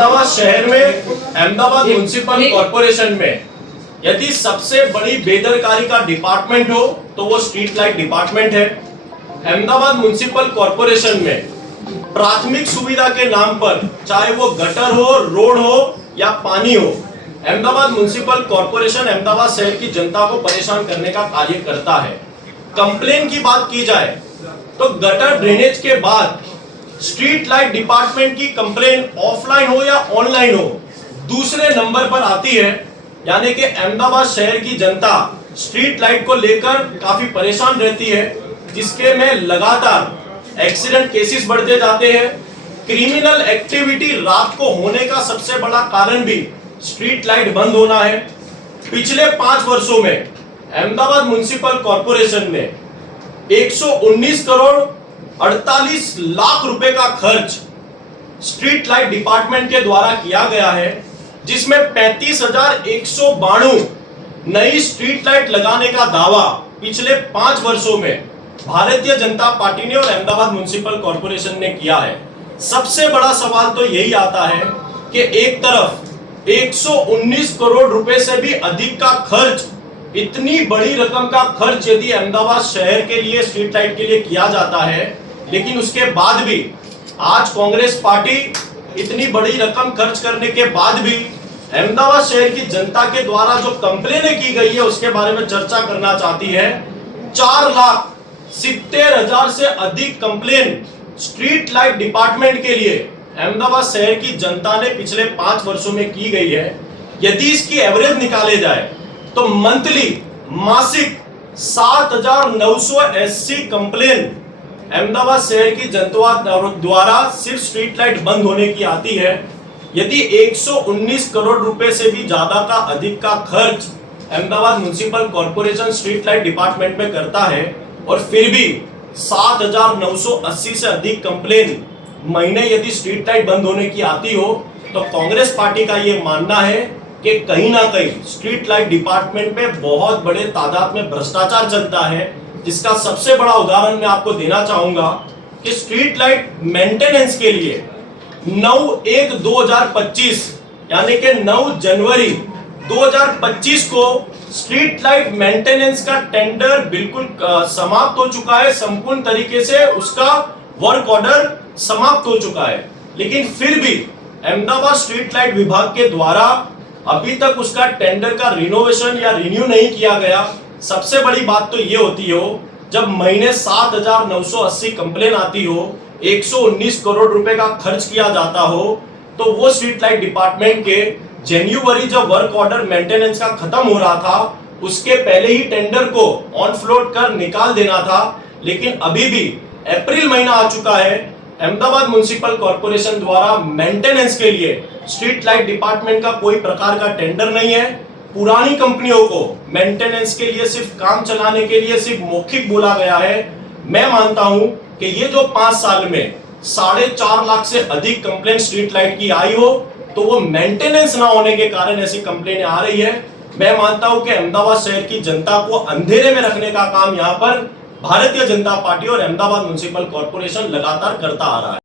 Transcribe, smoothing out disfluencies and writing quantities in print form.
अहमदाबाद शहर में Ahmedabad municipal corporation में यदि सबसे बड़ी बेदरकारी का डिपार्टमेंट हो तो वो स्ट्रीट लाइट डिपार्टमेंट है। अहमदाबाद म्युनिसिपल कॉर्पोरेशन में प्राथमिक सुविधा के नाम पर चाहे वो गटर हो, रोड हो या पानी हो, अहमदाबाद म्युनिसिपल कॉर्पोरेशन अहमदाबाद शहर की जनता को परेशान करने का कार्य करता है। कंप्लेन की बात की जाए तो गटर ड्रेनेज के बाद स्ट्रीट लाइट डिपार्टमेंट की कंप्लेन ऑफलाइन हो या ऑनलाइन हो दूसरे नंबर पर आती है। यानी कि अहमदाबाद शहर की जनता स्ट्रीट लाइट को लेकर काफी परेशान रहती है, जिसके में लगातार एक्सीडेंट केसेस बढ़ते जाते हैं। क्रिमिनल एक्टिविटी रात को होने का सबसे बड़ा कारण भी स्ट्रीट लाइट बंद होना है। पिछले 5 वर्षों में अहमदाबाद म्युनिसिपल कॉर्पोरेशन ने 119 करोड़ 48 लाख रुपए का खर्च स्ट्रीट लाइट डिपार्टमेंट के द्वारा किया गया है, जिसमें 35,192 नई स्ट्रीट लाइट लगाने का दावा पिछले 5 वर्षों में भारतीय जनता पार्टी ने और अहमदाबाद म्युनिसिपल कॉर्पोरेशन ने किया है। सबसे बड़ा सवाल तो यही आता है कि एक तरफ 119 करोड़ रुपए से भी अधिक का खर्च, इतनी बड़ी रकम का खर्च यदि अहमदाबाद शहर के लिए स्ट्रीट लाइट के लिए किया जाता है, लेकिन उसके बाद भी आज कांग्रेस पार्टी इतनी बड़ी रकम खर्च करने के बाद भी अहमदाबाद शहर की जनता के द्वारा जो कंप्लेनें की गई है उसके बारे में चर्चा करना चाहती है। 4,70,000 से अधिक कंप्लेन स्ट्रीट लाइट डिपार्टमेंट के लिए अहमदाबाद शहर की जनता ने पिछले 5 वर्षों में की गई है। यदि इसकी एवरेज निकाले जाए तो मंथली मासिक 7,980 कंप्लेन अहमदाबाद शहर की जनता द्वारा सिर्फ स्ट्रीट लाइट बंद होने की आती है। यदि 119 करोड़ रुपए से भी ज्यादा का अधिक का खर्च Ahmedabad municipal corporation street light department में करता है और फिर भी 7,980 से अधिक कंप्लेन महीने यदि स्ट्रीट लाइट बंद होने की आती हो, तो कांग्रेस पार्टी का यह मानना है कि कहीं ना कहीं स्ट्रीट लाइट डिपार्टमेंट में बहुत बड़े तादाद में भ्रष्टाचार चलता है। जिसका सबसे बड़ा उदाहरण मैं आपको देना चाहूंगा कि स्ट्रीट लाइट मेंटेनेंस के लिए 9/1/2025 यानी कि 9 जनवरी 2025 को स्ट्रीट लाइट मेंटेनेंस का टेंडर बिल्कुल समाप्त हो चुका है। संपूर्ण तरीके से उसका वर्क ऑर्डर समाप्त हो चुका है, लेकिन फिर भी अहमदाबाद स्ट्रीट लाइट विभाग के द्वारा अभी तक उसका टेंडर का रिनोवेशन या रिन्यू नहीं किया गया। सबसे बड़ी बात तो ये होती हो, जब महीने 7,980 कंप्लेन आती हो, 119 करोड़ रुपए का खर्च किया जाता हो, तो वो स्ट्रीट लाइट डिपार्टमेंट के जनवरी जब वर्क ऑर्डर मेंटेनेंस का खत्म हो रहा था उसके पहले ही टेंडर को ऑन फ्लोट कर निकाल देना था। लेकिन अभी भी अप्रैल महीना आ चुका है, अहमदाबाद म्युनिसिपल कॉर्पोरेशन द्वारा मेंटेनेंस के लिए स्ट्रीट लाइट डिपार्टमेंट का कोई प्रकार का टेंडर नहीं है। पुरानी कंपनियों को मेंटेनेंस के लिए सिर्फ काम चलाने के लिए सिर्फ मौखिक बोला गया है। मैं मानता हूं कि ये जो 5 साल में 4.5 लाख से अधिक कंप्लेन स्ट्रीट लाइट की आई हो, तो वो मेंटेनेंस ना होने के कारण ऐसी कंप्लेनें आ रही है। मैं मानता हूं कि अहमदाबाद शहर की जनता को अंधेरे में रखने का काम यहां पर भारतीय जनता पार्टी और अहमदाबाद म्युनिसिपल कॉर्पोरेशन लगातार करता आ रहा है।